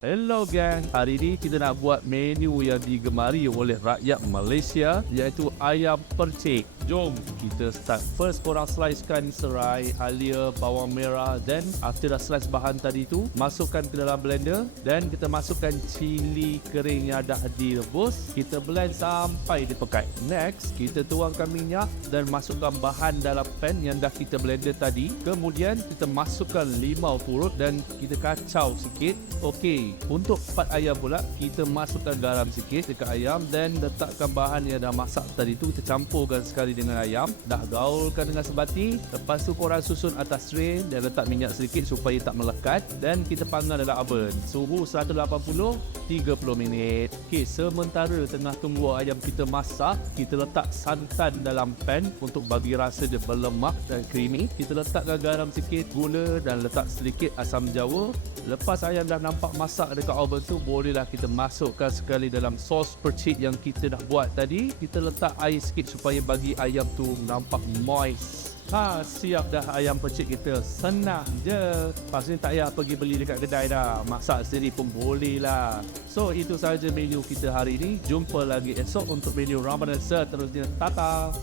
Hello gang, hari ini kita nak buat menu yang digemari oleh rakyat Malaysia, iaitu ayam percik. Jom kita start. First korang slicekan serai, halia, bawang merah, then after dah slice bahan tadi tu, masukkan ke dalam blender, dan kita masukkan cili kering yang dah direbus. Kita blend sampai dia pekat. Next, kita tuangkan minyak dan masukkan bahan dalam pan yang dah kita blender tadi. Kemudian kita masukkan limau purut dan kita kacau sikit. Okey, untuk pat ayam pula, kita masukkan garam sikit dekat ayam dan letakkan bahan yang dah masak tadi tu, kita campurkan sekali dengan ayam. Dah gaulkan dengan sebati. Lepas tu korang susun atas tray dan letak minyak sedikit supaya tak melekat, dan kita panggang dalam oven suhu 180 30 minit. Okey, sementara tengah tunggu ayam kita masak, kita letak santan dalam pan untuk bagi rasa dia berlemak dan creamy. Kita letakkan garam sikit, gula dan letak sedikit asam jawa. Lepas ayam dah nampak masak dekat oven tu, bolehlah kita masukkan sekali dalam sos percik yang kita dah buat tadi. Kita letak air sikit supaya bagi ayam tu nampak moist. Siap dah ayam percik kita. Senang je. Lepas ni tak payah pergi beli dekat kedai dah. Masak sendiri pun boleh lah. So, itu sahaja menu kita hari ini. Jumpa lagi esok untuk menu Ramadan seterusnya. Tata!